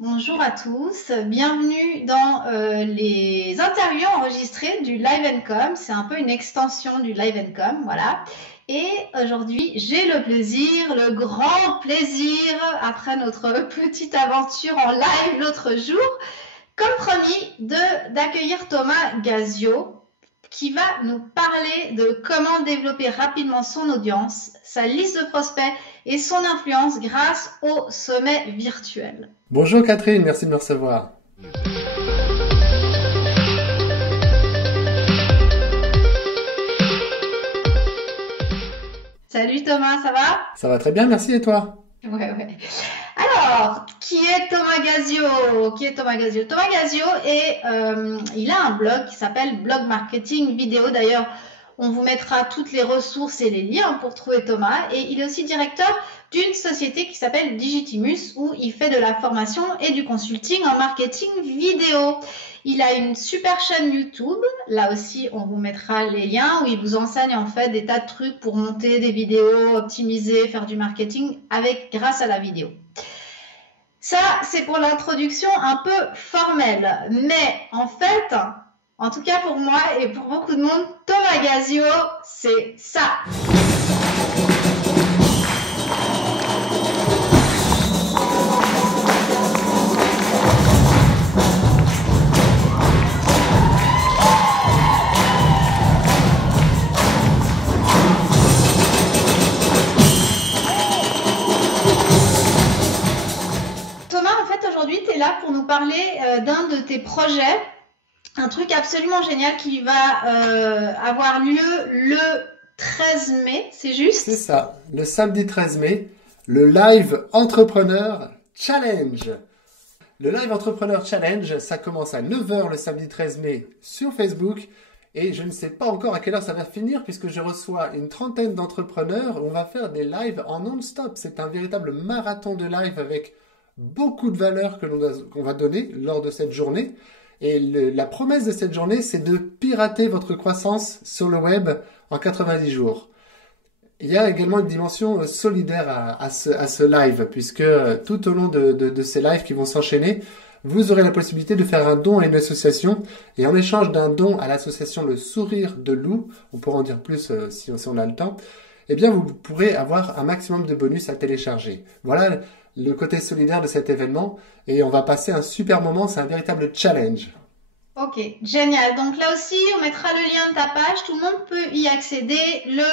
Bonjour à tous, bienvenue dans les interviews enregistrées du Live Com. C'est un peu une extension du Live Com, voilà. Et aujourd'hui, j'ai le plaisir, le grand plaisir, après notre petite aventure en live l'autre jour, comme promis, d'accueillir Thomas Gazio, qui va nous parler de comment développer rapidement son audience, sa liste de prospects et son influence grâce au sommet virtuel. Bonjour Catherine, merci de me recevoir. Salut Thomas, ça va? Ça va très bien, merci et toi? Ouais. Alors, qui est Thomas Gazio? Thomas Gazio il a un blog qui s'appelle Blog Marketing Vidéo. D'ailleurs, on vous mettra toutes les ressources et les liens pour trouver Thomas. Et il est aussi directeur d'une société qui s'appelle Digitimus, où il fait de la formation et du consulting en marketing vidéo. Il a une super chaîne YouTube, là aussi on vous mettra les liens, où il vous enseigne en fait des tas de trucs pour monter des vidéos, optimiser, faire du marketing grâce à la vidéo. Ça, c'est pour l'introduction un peu formelle, mais en fait, en tout cas pour moi et pour beaucoup de monde, Thomas Gazio, c'est ça. Aujourd'hui, tu es là pour nous parler d'un de tes projets, un truc absolument génial qui va avoir lieu le 13 mai, c'est juste? C'est ça, le samedi 13 mai, le Live Entrepreneur Challenge. Le Live Entrepreneur Challenge, ça commence à 9 h le samedi 13 mai sur Facebook et je ne sais pas encore à quelle heure ça va finir puisque je reçois une trentaine d'entrepreneurs. On va faire des lives en non-stop. C'est un véritable marathon de live avec beaucoup de valeur qu'on va donner lors de cette journée. Et la promesse de cette journée, c'est de pirater votre croissance sur le web en 90 jours. Il y a également une dimension solidaire à ce live, puisque tout au long de ces lives qui vont s'enchaîner, vous aurez la possibilité de faire un don à une association. Et en échange d'un don à l'association Le Sourire de Loup, on pourra en dire plus si on a le temps, eh bien vous pourrez avoir un maximum de bonus à télécharger. Voilà le côté solidaire de cet événement et on va passer un super moment, c'est un véritable challenge. Ok, génial. Donc là aussi, on mettra le lien de ta page, tout le monde peut y accéder le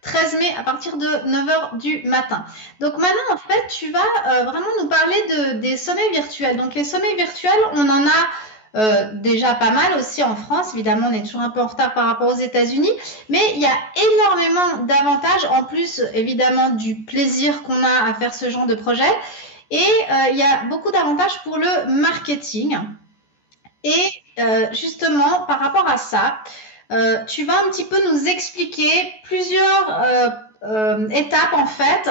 13 mai à partir de 9 h du matin. Donc maintenant, en fait, tu vas vraiment nous parler des sommets virtuels. Donc les sommets virtuels, on en a déjà pas mal aussi en France. Évidemment, on est toujours un peu en retard par rapport aux États-Unis, mais il y a énormément d'avantages, en plus évidemment du plaisir qu'on a à faire ce genre de projet. Et il y a beaucoup d'avantages pour le marketing. Et justement, par rapport à ça, tu vas un petit peu nous expliquer plusieurs étapes en fait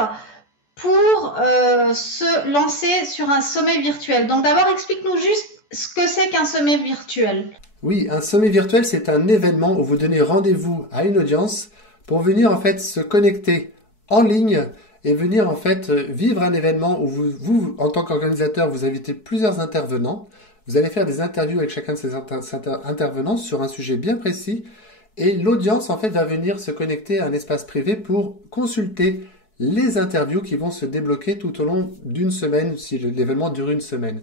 pour se lancer sur un sommet virtuel. Donc d'abord, explique-nous juste ce que c'est qu'un sommet virtuel. Oui, un sommet virtuel, c'est un événement où vous donnez rendez-vous à une audience pour venir en fait se connecter en ligne et venir en fait vivre un événement où vous en tant qu'organisateur, vous invitez plusieurs intervenants. Vous allez faire des interviews avec chacun de ces intervenants sur un sujet bien précis et l'audience en fait va venir se connecter à un espace privé pour consulter les interviews qui vont se débloquer tout au long d'une semaine si l'événement dure une semaine.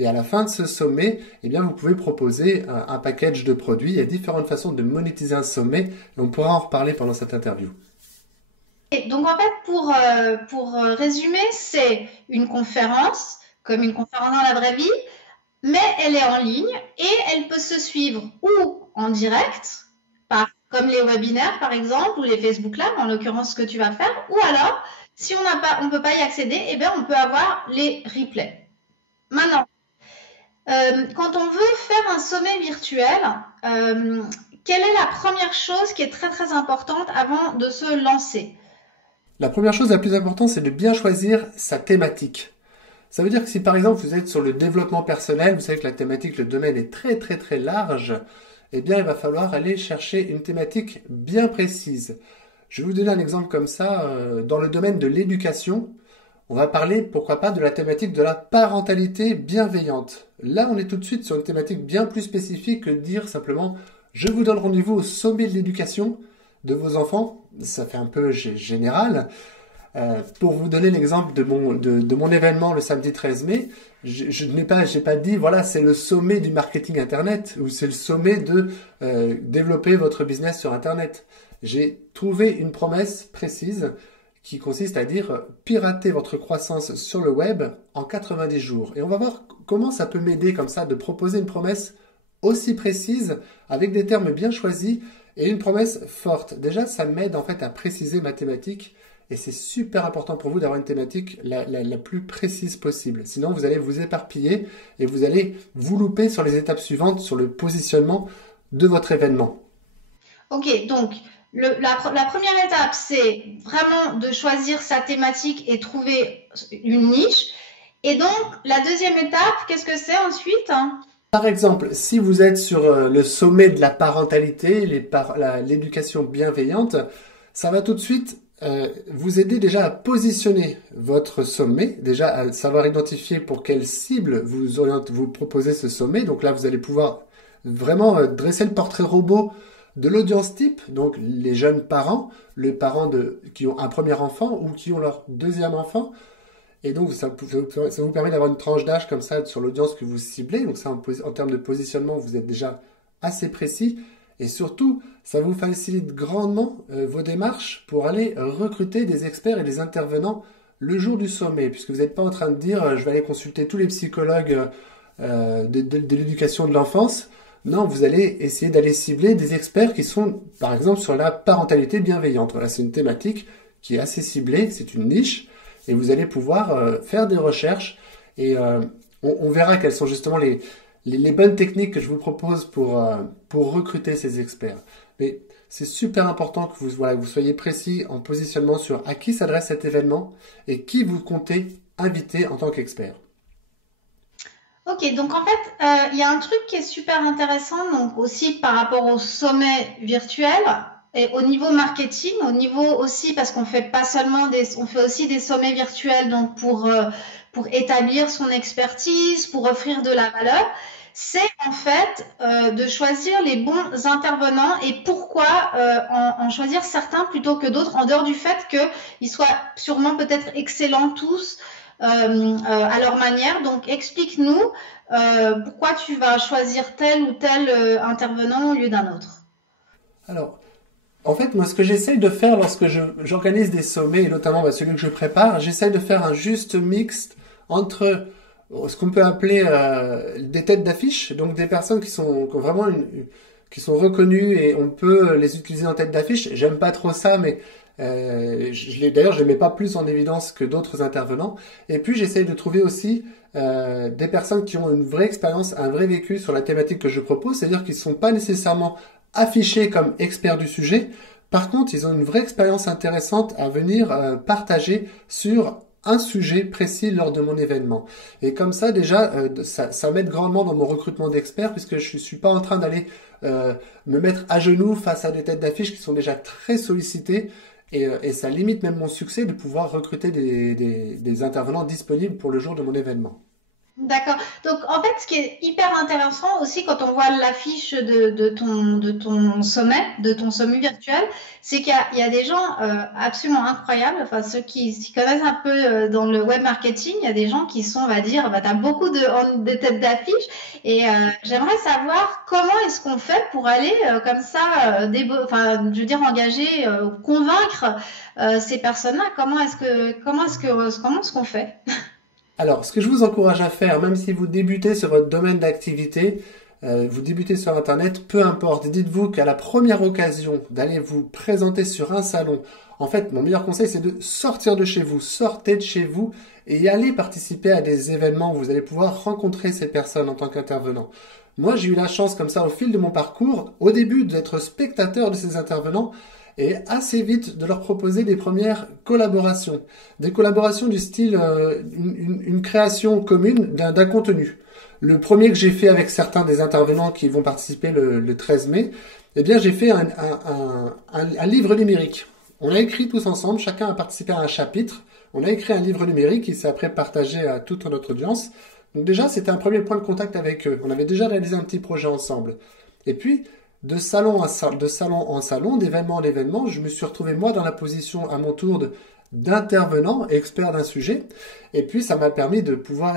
Et à la fin de ce sommet, eh bien, vous pouvez proposer un package de produits. Il y a différentes façons de monétiser un sommet et on pourra en reparler pendant cette interview. Et donc en fait, pour résumer, c'est une conférence, comme une conférence dans la vraie vie, mais elle est en ligne et elle peut se suivre ou en direct, comme les webinaires par exemple, ou les Facebook Live, en l'occurrence ce que tu vas faire, ou alors, si on ne peut pas y accéder, eh bien, on peut avoir les replays. Maintenant, quand on veut faire un sommet virtuel, quelle est la première chose qui est très très importante avant de se lancer? La première chose la plus importante, c'est de bien choisir sa thématique. Ça veut dire que si par exemple vous êtes sur le développement personnel, vous savez que la thématique, le domaine est très très très large, eh bien il va falloir aller chercher une thématique bien précise. Je vais vous donner un exemple comme ça. Dans le domaine de l'éducation, On va parler, pourquoi pas, de la thématique de la parentalité bienveillante. Là, on est tout de suite sur une thématique bien plus spécifique que de dire simplement « je vous donne rendez-vous au sommet de l'éducation de vos enfants ». Ça fait un peu général. Pour vous donner l'exemple de mon événement le samedi 13 mai, j'ai pas dit voilà c'est le sommet du marketing internet ou c'est le sommet de développer votre business sur internet. J'ai trouvé une promesse précise qui consiste à dire pirater votre croissance sur le web en 90 jours. Et on va voir comment ça peut m'aider comme ça de proposer une promesse aussi précise avec des termes bien choisis et une promesse forte. Déjà ça m'aide en fait à préciser ma thématique. Et c'est super important pour vous d'avoir une thématique la plus précise possible. Sinon, vous allez vous éparpiller et vous allez vous louper sur les étapes suivantes, sur le positionnement de votre événement. Ok, donc la première étape, c'est vraiment de choisir sa thématique et trouver une niche. Et donc, la deuxième étape, qu'est-ce que c'est ensuite? Par exemple, si vous êtes sur le sommet de la parentalité, l'éducation bienveillante, ça va tout de suite vous aider déjà à positionner votre sommet, déjà à savoir identifier pour quelle cible vous proposez ce sommet. Donc là, vous allez pouvoir vraiment dresser le portrait robot de l'audience type, donc les jeunes parents, les parents qui ont un premier enfant ou qui ont leur deuxième enfant. Et donc, ça vous permet d'avoir une tranche d'âge comme ça sur l'audience que vous ciblez. Donc ça, en termes de positionnement, vous êtes déjà assez précis. Et surtout, ça vous facilite grandement vos démarches pour aller recruter des experts et des intervenants le jour du sommet, puisque vous n'êtes pas en train de dire je vais aller consulter tous les psychologues de l'éducation de l'enfance. Non, vous allez essayer d'aller cibler des experts qui sont, par exemple, sur la parentalité bienveillante. Voilà, c'est une thématique qui est assez ciblée, c'est une niche, et vous allez pouvoir faire des recherches et on verra quelles sont justement les bonnes techniques que je vous propose pour recruter ces experts. Mais c'est super important que vous soyez précis en positionnement sur à qui s'adresse cet événement et qui vous comptez inviter en tant qu'expert. Ok, donc en fait, il y a un truc qui est super intéressant, donc aussi par rapport au sommet virtuel et au niveau marketing, au niveau aussi parce qu'on fait pas seulement on fait aussi des sommets virtuels donc pour établir son expertise, pour offrir de la valeur. C'est en fait de choisir les bons intervenants et pourquoi en choisir certains plutôt que d'autres, en dehors du fait qu'ils soient sûrement peut-être excellents tous à leur manière. Donc explique-nous pourquoi tu vas choisir tel ou tel intervenant au lieu d'un autre. Alors, en fait, moi, ce que j'essaye de faire lorsque j'organise des sommets, et notamment celui que je prépare, j'essaye de faire un juste mixte entre ce qu'on peut appeler des têtes d'affiche, donc des personnes qui sont vraiment qui sont reconnues et on peut les utiliser en tête d'affiche. J'aime pas trop ça, mais d'ailleurs je les mets pas plus en évidence que d'autres intervenants. Et puis j'essaye de trouver aussi des personnes qui ont une vraie expérience, un vrai vécu sur la thématique que je propose, c'est-à-dire qu'ils ne sont pas nécessairement affichés comme experts du sujet. Par contre, ils ont une vraie expérience intéressante à venir partager sur un sujet précis lors de mon événement. Et comme ça, déjà, ça m'aide grandement dans mon recrutement d'experts puisque je suis pas en train d'aller me mettre à genoux face à des têtes d'affiche qui sont déjà très sollicitées et ça limite même mon succès de pouvoir recruter des intervenants disponibles pour le jour de mon événement. D'accord. Donc, en fait, ce qui est hyper intéressant aussi quand on voit l'affiche de ton sommet virtuel, c'est qu'il y a des gens absolument incroyables. Enfin, ceux qui s'y connaissent un peu dans le web marketing, il y a des gens qui sont, on va dire, tu as beaucoup de têtes d'affiche. Et j'aimerais savoir comment est-ce qu'on fait pour aller comme ça, je veux dire, engager, convaincre ces personnes-là. Comment est-ce qu'on fait? Alors, ce que je vous encourage à faire, même si vous débutez sur votre domaine d'activité, vous débutez sur Internet, peu importe, dites-vous qu'à la première occasion d'aller vous présenter sur un salon, en fait, mon meilleur conseil, c'est de sortir de chez vous, sortez de chez vous et allez participer à des événements où vous allez pouvoir rencontrer ces personnes en tant qu'intervenant. Moi, j'ai eu la chance, comme ça, au fil de mon parcours, au début, d'être spectateur de ces intervenants et assez vite de leur proposer des premières collaborations. Des collaborations du style une création commune d'un contenu. Le premier que j'ai fait avec certains des intervenants qui vont participer le 13 mai, eh bien j'ai fait un livre numérique. On l'a écrit tous ensemble, chacun a participé à un chapitre On a écrit un livre numérique qui s'est après partagé à toute notre audience. Donc déjà, c'était un premier point de contact avec eux. On avait déjà réalisé un petit projet ensemble. Et puis, de salon en salon, d'événement en événement, je me suis retrouvé moi dans la position à mon tour d'intervenant, expert d'un sujet. Et puis, ça m'a permis de pouvoir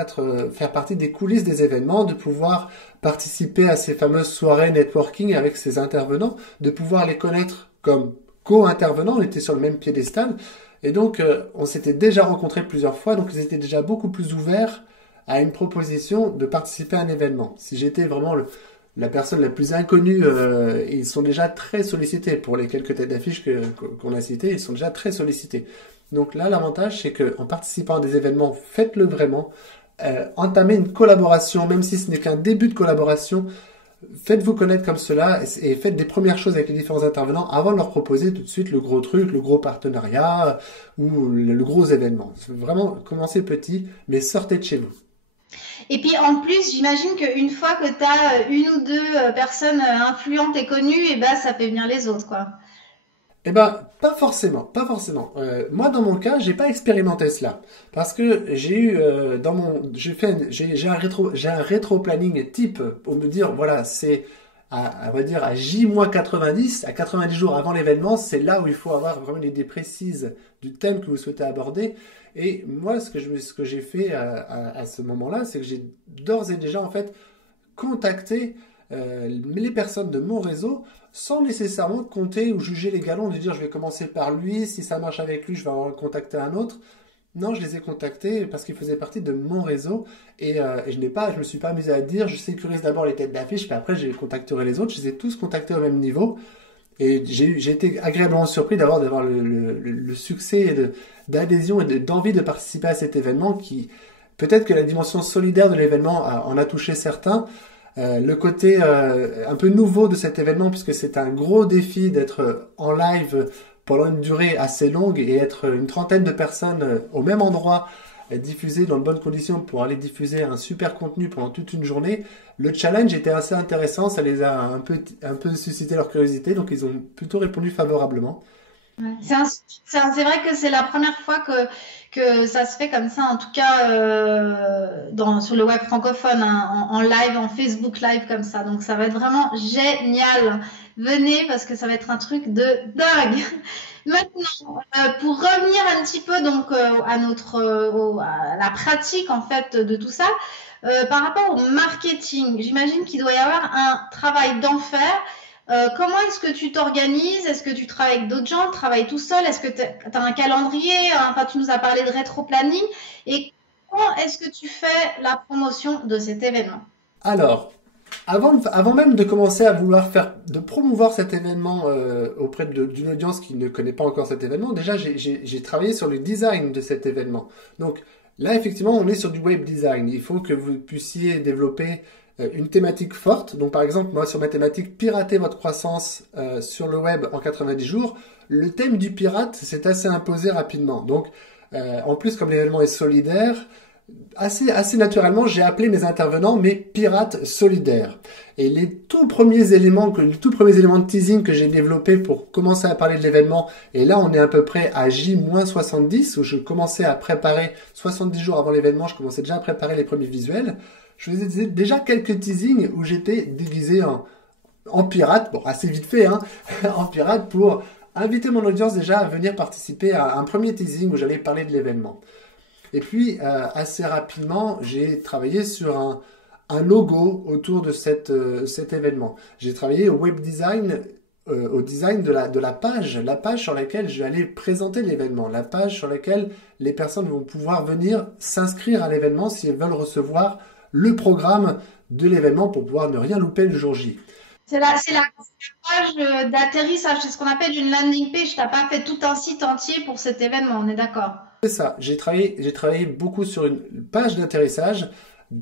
faire partie des coulisses des événements, de pouvoir participer à ces fameuses soirées networking avec ces intervenants, de pouvoir les connaître comme co-intervenants. On était sur le même piédestal. Et donc, on s'était déjà rencontrés plusieurs fois. Donc, ils étaient déjà beaucoup plus ouverts à une proposition de participer à un événement. Si j'étais vraiment la personne la plus inconnue, ils sont déjà très sollicités. Pour les quelques têtes d'affiche qu'on a citées, ils sont déjà très sollicités. Donc là, l'avantage, c'est qu'en participant à des événements, faites-le vraiment. Entamez une collaboration, même si ce n'est qu'un début de collaboration. Faites-vous connaître comme cela et faites des premières choses avec les différents intervenants avant de leur proposer tout de suite le gros truc, le gros partenariat ou le gros événement. Vraiment, commencez petit, mais sortez de chez vous. Et puis en plus, j'imagine qu'une fois que tu as une ou deux personnes influentes et connues, et ben ça fait venir les autres, quoi. Eh ben, pas forcément, pas forcément. Moi, dans mon cas, j'ai pas expérimenté cela parce que j'ai eu j'ai un rétro-planning type pour me dire voilà, c'est on va dire à J-90, à 90 jours avant l'événement, c'est là où il faut avoir vraiment une idée précise du thème que vous souhaitez aborder. Et moi, ce que j'ai fait à ce moment-là, c'est que j'ai d'ores et déjà en fait contacté les personnes de mon réseau sans nécessairement compter ou juger les galons, de dire je vais commencer par lui, si ça marche avec lui, je vais avoir contacté un autre. Non, je les ai contactés parce qu'ils faisaient partie de mon réseau et je me suis pas amusé à dire je sécurise d'abord les têtes d'affiche, puis après je contacterai les autres. Je les ai tous contactés au même niveau et j'ai été agréablement surpris d'avoir le succès d'adhésion et d'envie de participer à cet événement qui, peut-être que la dimension solidaire de l'événement en a touché certains. Le côté un peu nouveau de cet événement, puisque c'est un gros défi d'être en live pendant une durée assez longue et être une trentaine de personnes au même endroit, diffusées dans de bonnes conditions pour aller diffuser un super contenu pendant toute une journée. Le challenge était assez intéressant, ça les a un peu suscité leur curiosité, donc ils ont plutôt répondu favorablement. Ouais. C'est vrai que c'est la première fois que ça se fait comme ça, en tout cas sur le web francophone, hein, en live, en Facebook live comme ça. Donc ça va être vraiment génial. Venez parce que ça va être un truc de dingue. Maintenant, pour revenir un petit peu donc à la pratique en fait de tout ça, par rapport au marketing, j'imagine qu'il doit y avoir un travail d'enfer. Comment est-ce que tu t'organises? Est-ce que tu travailles avec d'autres gens? Tu travailles tout seul? Est-ce que tu as un calendrier? Enfin, tu nous as parlé de rétro-planning. Et comment est-ce que tu fais la promotion de cet événement? Alors, avant même de commencer à de promouvoir cet événement auprès d'une audience qui ne connaît pas encore cet événement, déjà j'ai travaillé sur le design de cet événement. Donc là, effectivement, on est sur du web design. Il faut que vous puissiez développer une thématique forte. Donc par exemple, moi sur ma thématique pirater votre croissance sur le web en 90 jours, le thème du pirate s'est assez imposé rapidement. Donc en plus, comme l'événement est solidaire, assez naturellement, j'ai appelé mes intervenants mes pirates solidaires. Et les tout premiers éléments de teasing que j'ai développés pour commencer à parler de l'événement, et là on est à peu près à J-70, où je commençais à préparer, 70 jours avant l'événement, je commençais déjà à préparer les premiers visuels. Je faisais déjà quelques teasings où j'étais déguisé en pirate, bon assez vite fait, hein, en pirate pour inviter mon audience déjà à venir participer à un premier teasing où j'allais parler de l'événement. Et puis, assez rapidement, j'ai travaillé sur un logo autour de cet événement. J'ai travaillé au web design, au design de la page sur laquelle je vais aller présenter l'événement, la page sur laquelle les personnes vont pouvoir venir s'inscrire à l'événement si elles veulent recevoir le programme de l'événement pour pouvoir ne rien louper le jour J. C'est la page d'atterrissage, c'est ce qu'on appelle une landing page. Tu n'as pas fait tout un site entier pour cet événement, on est d'accord? C'est ça, j'ai travaillé beaucoup sur une page d'atterrissage.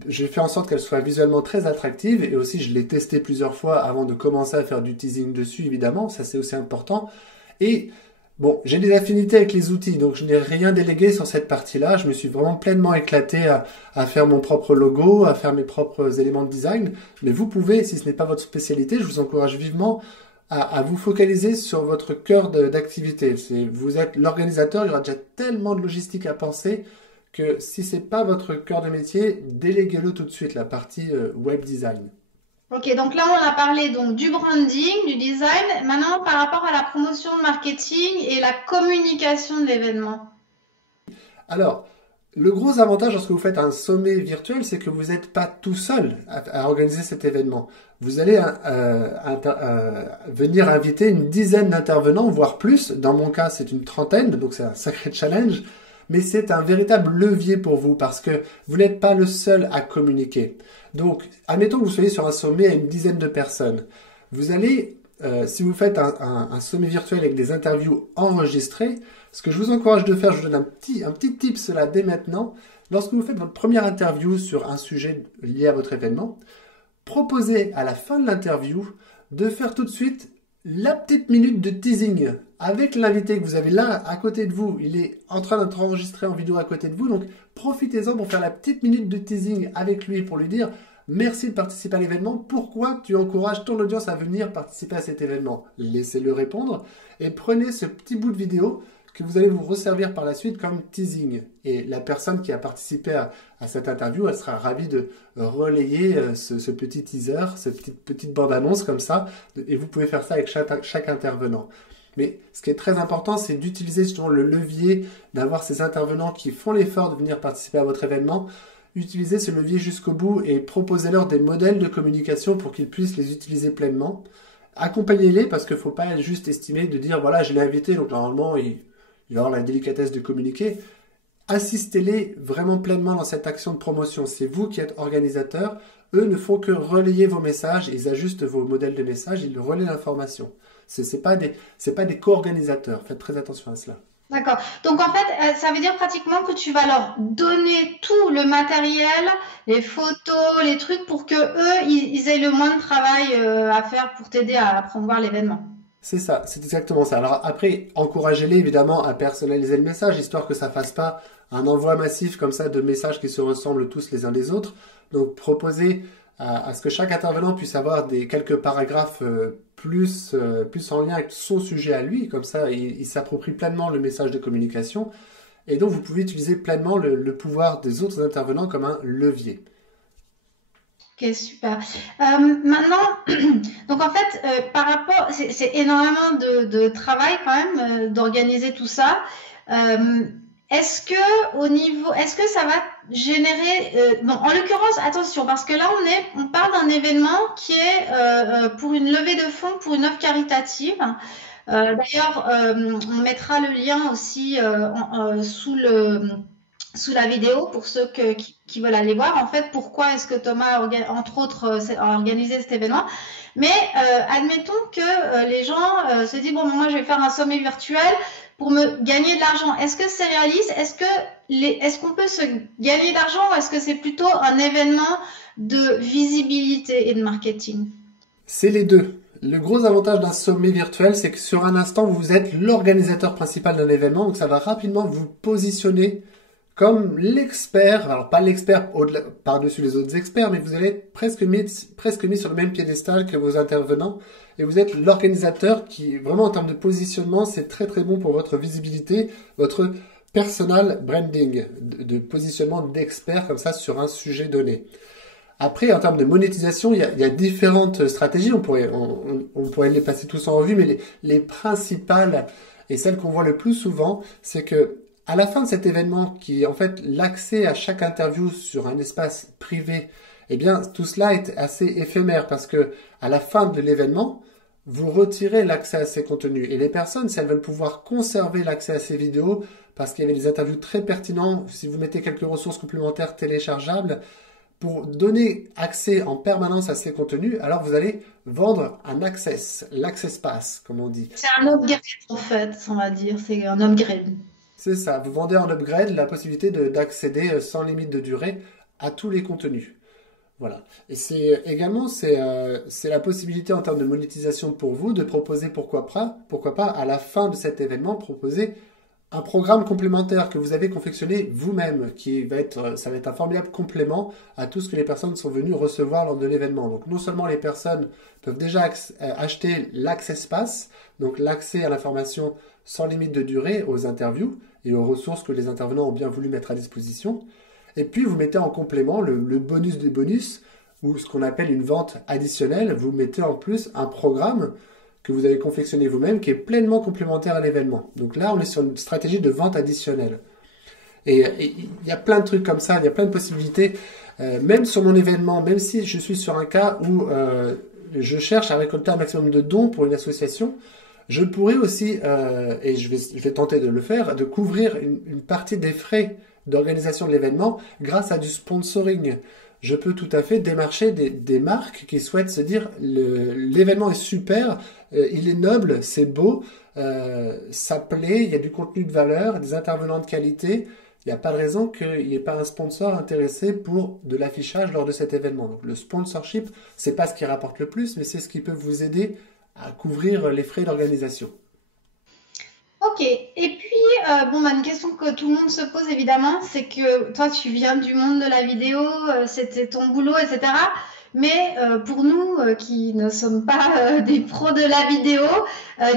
J'ai fait en sorte qu'elle soit visuellement très attractive et aussi je l'ai testée plusieurs fois avant de commencer à faire du teasing dessus, évidemment, ça c'est aussi important. Et bon, j'ai des affinités avec les outils, donc je n'ai rien délégué sur cette partie-là. Je me suis vraiment pleinement éclaté à faire mon propre logo, à faire mes propres éléments de design. Mais vous pouvez, si ce n'est pas votre spécialité, je vous encourage vivement à vous focaliser sur votre cœur d'activité. Vous êtes l'organisateur, il y aura déjà tellement de logistique à penser que si c'est pas votre cœur de métier, déléguez-le tout de suite, la partie web design. Ok, donc là on a parlé donc du branding, du design. Maintenant par rapport à la promotion, le marketing et la communication de l'événement. Alors, le gros avantage lorsque vous faites un sommet virtuel, c'est que vous n'êtes pas tout seul à organiser cet événement. Vous allez venir inviter une dizaine d'intervenants, voire plus. Dans mon cas, c'est une trentaine, donc c'est un sacré challenge. Mais c'est un véritable levier pour vous parce que vous n'êtes pas le seul à communiquer. Donc, admettons que vous soyez sur un sommet à une dizaine de personnes. Vous allez, si vous faites un sommet virtuel avec des interviews enregistrées, ce que je vous encourage de faire, je vous donne un petit tips là dès maintenant. Lorsque vous faites votre première interview sur un sujet lié à votre événement, proposez à la fin de l'interview de faire tout de suite la petite minute de teasing avec l'invité que vous avez là à côté de vous. Il est en train d'être enregistré en vidéo à côté de vous, donc profitez-en pour faire la petite minute de teasing avec lui pour lui dire merci de participer à l'événement, pourquoi tu encourages ton audience à venir participer à cet événement. Laissez-le répondre et prenez ce petit bout de vidéo que vous allez vous resservir par la suite comme teasing. Et la personne qui a participé à cette interview, elle sera ravie de relayer ce petit teaser, cette petite bande-annonce comme ça. Et vous pouvez faire ça avec chaque intervenant. Mais ce qui est très important, c'est d'utiliser justement le levier, d'avoir ces intervenants qui font l'effort de venir participer à votre événement. Utilisez ce levier jusqu'au bout et proposez-leur des modèles de communication pour qu'ils puissent les utiliser pleinement. Accompagnez-les parce qu'il ne faut pas juste estimer de dire voilà, je l'ai invité, donc normalement il va avoir la délicatesse de communiquer. Assistez-les vraiment pleinement dans cette action de promotion. C'est vous qui êtes organisateur. Eux ne font que relayer vos messages. Ils ajustent vos modèles de messages. Ils relaient l'information. Ce n'est pas des co-organisateurs. Faites très attention à cela. D'accord. Donc en fait, ça veut dire pratiquement que tu vas leur donner tout le matériel, les photos, les trucs pour que eux, ils aient le moins de travail à faire pour t'aider à promouvoir l'événement. C'est ça, c'est exactement ça. Alors après, encouragez-les évidemment à personnaliser le message, histoire que ça ne fasse pas un envoi massif comme ça de messages qui se ressemblent tous les uns des autres. Donc proposez à ce que chaque intervenant puisse avoir quelques paragraphes plus en lien avec son sujet à lui. Comme ça, il s'approprie pleinement le message de communication. Et donc vous pouvez utiliser pleinement le pouvoir des autres intervenants comme un levier. Ok, super. Maintenant, donc en fait, par rapport, c'est énormément de travail quand même d'organiser tout ça. Est-ce que ça va générer, bon, en l'occurrence, attention, parce que là on parle d'un événement qui est pour une levée de fonds pour une œuvre caritative. D'ailleurs, on mettra le lien aussi sous la vidéo pour ceux qui veulent aller voir en fait pourquoi est-ce que Thomas entre autres a organisé cet événement. Mais admettons que les gens se disent bon moi je vais faire un sommet virtuel pour me gagner de l'argent. Est-ce que c'est réaliste? Est-ce qu'on peut se gagner de l'argent ou est-ce que c'est plutôt un événement de visibilité et de marketing? C'est les deux. Le gros avantage d'un sommet virtuel, c'est que sur un instant, vous êtes l'organisateur principal d'un événement, donc ça va rapidement vous positionner comme l'expert, alors pas l'expert par-dessus les autres experts, mais vous allez être presque mis sur le même piédestal que vos intervenants, et vous êtes l'organisateur qui, vraiment en termes de positionnement, c'est très très bon pour votre visibilité, votre personal branding, de positionnement d'expert comme ça sur un sujet donné. Après, en termes de monétisation, il y a différentes stratégies, on pourrait les passer tous en revue, mais les principales, et celles qu'on voit le plus souvent, c'est que à la fin de cet événement, qui est en fait l'accès à chaque interview sur un espace privé, eh bien, tout cela est assez éphémère parce que à la fin de l'événement, vous retirez l'accès à ces contenus. Et les personnes, si elles veulent pouvoir conserver l'accès à ces vidéos, parce qu'il y avait des interviews très pertinentes, si vous mettez quelques ressources complémentaires téléchargeables, pour donner accès en permanence à ces contenus, alors vous allez vendre un access, l'access pass, comme on dit. C'est un upgrade en fait, on va dire, c'est un upgrade. C'est ça, vous vendez en upgrade la possibilité d'accéder sans limite de durée à tous les contenus. Voilà. Et c'est également la possibilité en termes de monétisation pour vous de proposer pourquoi pas à la fin de cet événement proposer un programme complémentaire que vous avez confectionné vous-même, ça va être un formidable complément à tout ce que les personnes sont venues recevoir lors de l'événement. Donc non seulement les personnes peuvent déjà acheter l'Access Pass, donc l'accès à l'information sans limite de durée aux interviews et aux ressources que les intervenants ont bien voulu mettre à disposition, et puis vous mettez en complément le bonus des bonus, ou ce qu'on appelle une vente additionnelle. Vous mettez en plus un programme que vous avez confectionné vous-même, qui est pleinement complémentaire à l'événement. Donc là, on est sur une stratégie de vente additionnelle. Et il y a plein de trucs comme ça, il y a plein de possibilités. Même sur mon événement, même si je suis sur un cas où je cherche à récolter un maximum de dons pour une association, je pourrais aussi, et je vais tenter de le faire, de couvrir une partie des frais d'organisation de l'événement grâce à du sponsoring. Je peux tout à fait démarcher des marques qui souhaitent se dire l'événement est super, il est noble, c'est beau, ça plaît, il y a du contenu de valeur, des intervenants de qualité. Il n'y a pas de raison qu'il n'y ait pas un sponsor intéressé pour de l'affichage lors de cet événement. Donc le sponsorship, c'est pas ce qui rapporte le plus, mais c'est ce qui peut vous aider à couvrir les frais d'organisation. Ok, et puis une question que tout le monde se pose évidemment, c'est que toi tu viens du monde de la vidéo, c'était ton boulot, etc. Mais pour nous qui ne sommes pas des pros de la vidéo,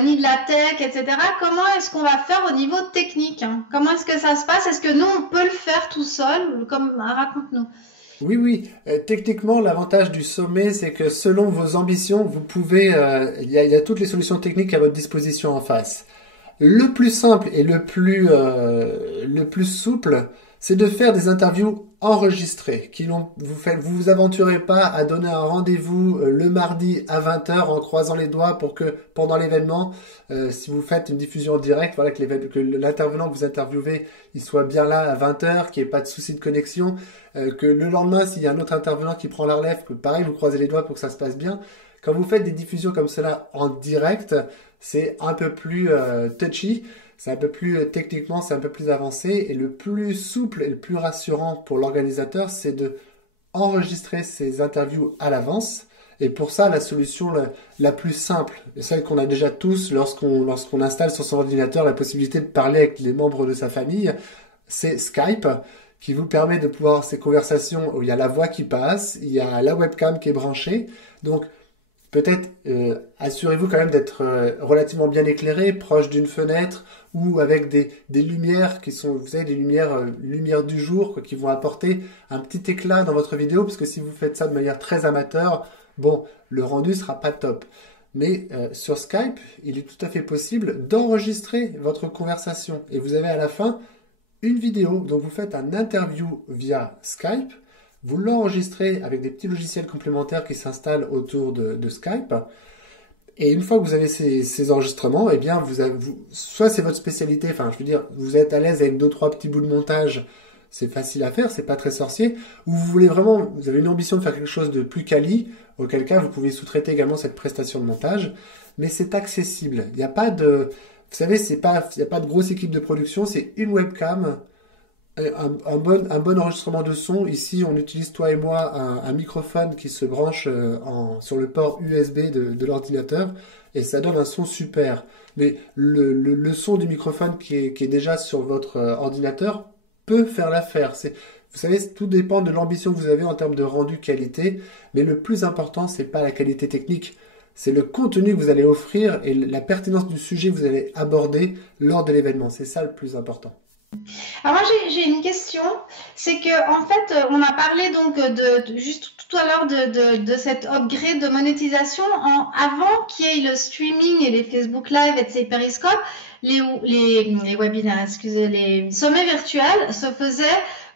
ni de la tech, etc., comment est-ce qu'on va faire au niveau technique, hein? Comment est-ce que ça se passe? Est-ce que nous on peut le faire tout seul? Raconte-nous. Oui, oui. Techniquement, l'avantage du sommet, c'est que selon vos ambitions, vous pouvez, il y a toutes les solutions techniques à votre disposition en face. Le plus simple et le plus souple, c'est de faire des interviews enregistrées. Vous vous aventurez pas à donner un rendez-vous le mardi à 20 h en croisant les doigts pour que pendant l'événement, si vous faites une diffusion en direct, voilà, que l'intervenant que vous interviewez, il soit bien là à 20 h, qu'il n'y ait pas de souci de connexion, que le lendemain, s'il y a un autre intervenant qui prend la relève, que pareil, vous croisez les doigts pour que ça se passe bien. Quand vous faites des diffusions comme cela en direct, c'est un peu plus touchy, c'est un peu plus techniquement, c'est un peu plus avancé. Et le plus souple et le plus rassurant pour l'organisateur, c'est de enregistrer ces interviews à l'avance. Et pour ça, la solution la plus simple, et celle qu'on a déjà tous lorsqu'on installe sur son ordinateur la possibilité de parler avec les membres de sa famille, c'est Skype, qui vous permet de pouvoir avoir ces conversations où il y a la voix qui passe, il y a la webcam qui est branchée. Donc, peut-être assurez-vous quand même d'être relativement bien éclairé, proche d'une fenêtre ou avec des lumières qui sont, vous savez, des lumières du jour quoi, qui vont apporter un petit éclat dans votre vidéo, parce que si vous faites ça de manière très amateur, bon, le rendu sera pas top. Mais sur Skype, il est tout à fait possible d'enregistrer votre conversation et vous avez à la fin une vidéo. Donc vous faites un interview via Skype. Vous l'enregistrez avec des petits logiciels complémentaires qui s'installent autour de Skype. Et une fois que vous avez ces enregistrements, eh bien, soit c'est votre spécialité, enfin, je veux dire, vous êtes à l'aise avec 2-3 petits bouts de montage, c'est facile à faire, c'est pas très sorcier, ou vous avez une ambition de faire quelque chose de plus quali, auquel cas vous pouvez sous-traiter également cette prestation de montage, mais c'est accessible. Il n'y a pas de, vous savez, il n'y a pas de grosse équipe de production, c'est une webcam, un bon enregistrement de son. Ici, on utilise, toi et moi, un microphone qui se branche sur le port USB de l'ordinateur et ça donne un son super. Mais le son du microphone qui est déjà sur votre ordinateur peut faire l'affaire. Vous savez, tout dépend de l'ambition que vous avez en termes de rendu qualité, mais le plus important, c'est pas la qualité technique, c'est le contenu que vous allez offrir et la pertinence du sujet que vous allez aborder lors de l'événement. C'est ça le plus important. Alors moi j'ai une question, c'est que en fait on a parlé donc juste tout à l'heure de cet upgrade de monétisation avant qu'il y ait le streaming et les Facebook Live et ces périscopes, les webinaires, excusez, les sommets virtuels se faisaient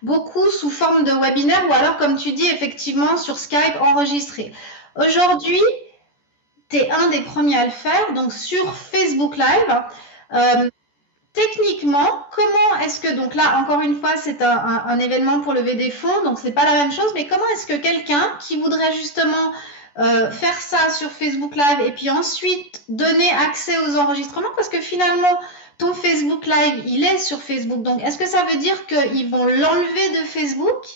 beaucoup sous forme de webinaires ou alors comme tu dis effectivement sur Skype enregistré. Aujourd'hui, tu es un des premiers à le faire, donc sur Facebook Live. Techniquement, comment est-ce que, donc là, encore une fois, c'est un événement pour lever des fonds, donc c'est pas la même chose, mais comment est-ce que quelqu'un qui voudrait justement faire ça sur Facebook Live et puis ensuite donner accès aux enregistrements, parce que finalement, ton Facebook Live, il est sur Facebook, donc est-ce que ça veut dire qu'ils vont l'enlever de Facebook?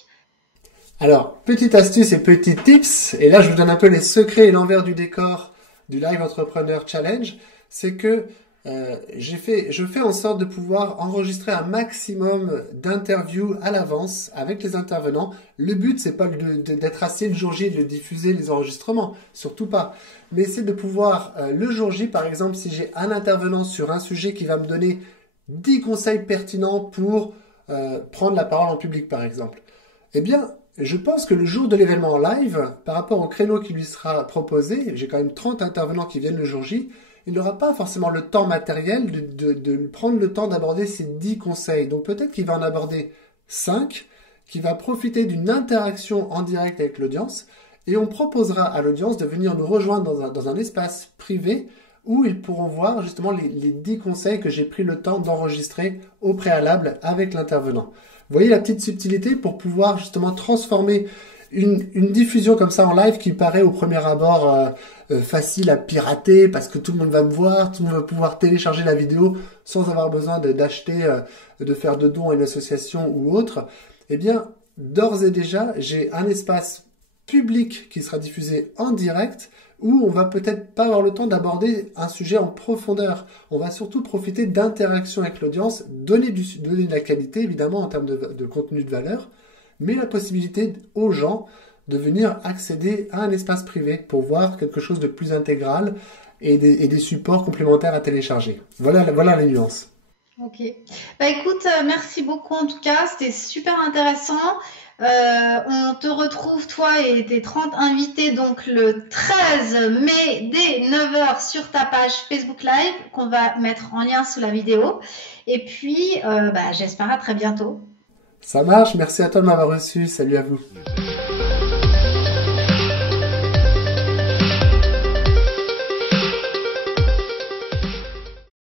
Alors, petite astuce et petit tips, et là je vous donne un peu les secrets et l'envers du décor du Live Entrepreneur Challenge, c'est que je fais en sorte de pouvoir enregistrer un maximum d'interviews à l'avance avec les intervenants. Le but, c'est pas d'être assis le jour J et de diffuser les enregistrements, surtout pas. Mais c'est de pouvoir, le jour J, par exemple, si j'ai un intervenant sur un sujet qui va me donner 10 conseils pertinents pour prendre la parole en public, par exemple. Eh bien, je pense que le jour de l'événement en live, par rapport au créneau qui lui sera proposé, j'ai quand même 30 intervenants qui viennent le jour J, il n'aura pas forcément le temps matériel de prendre le temps d'aborder ces 10 conseils. Donc peut-être qu'il va en aborder 5, qui va profiter d'une interaction en direct avec l'audience, et on proposera à l'audience de venir nous rejoindre dans un espace privé où ils pourront voir justement les 10 conseils que j'ai pris le temps d'enregistrer au préalable avec l'intervenant. Vous voyez la petite subtilité pour pouvoir justement transformer une diffusion comme ça en live qui paraît au premier abord facile à pirater parce que tout le monde va me voir, tout le monde va pouvoir télécharger la vidéo sans avoir besoin d'acheter, de faire de dons à une association ou autre. Eh bien, d'ores et déjà, j'ai un espace public qui sera diffusé en direct où on va peut-être pas avoir le temps d'aborder un sujet en profondeur. On va surtout profiter d'interaction avec l'audience, donner de la qualité évidemment en termes de contenu de valeur, mais la possibilité aux gens de venir accéder à un espace privé pour voir quelque chose de plus intégral et des supports complémentaires à télécharger. Voilà les nuances. Ok. Bah écoute, merci beaucoup en tout cas, c'était super intéressant. On te retrouve, toi et tes 30 invités, donc le 13 mai dès 9 h sur ta page Facebook Live qu'on va mettre en lien sous la vidéo. Et puis, j'espère à très bientôt. Ça marche, merci à toi de m'avoir reçu, salut à vous.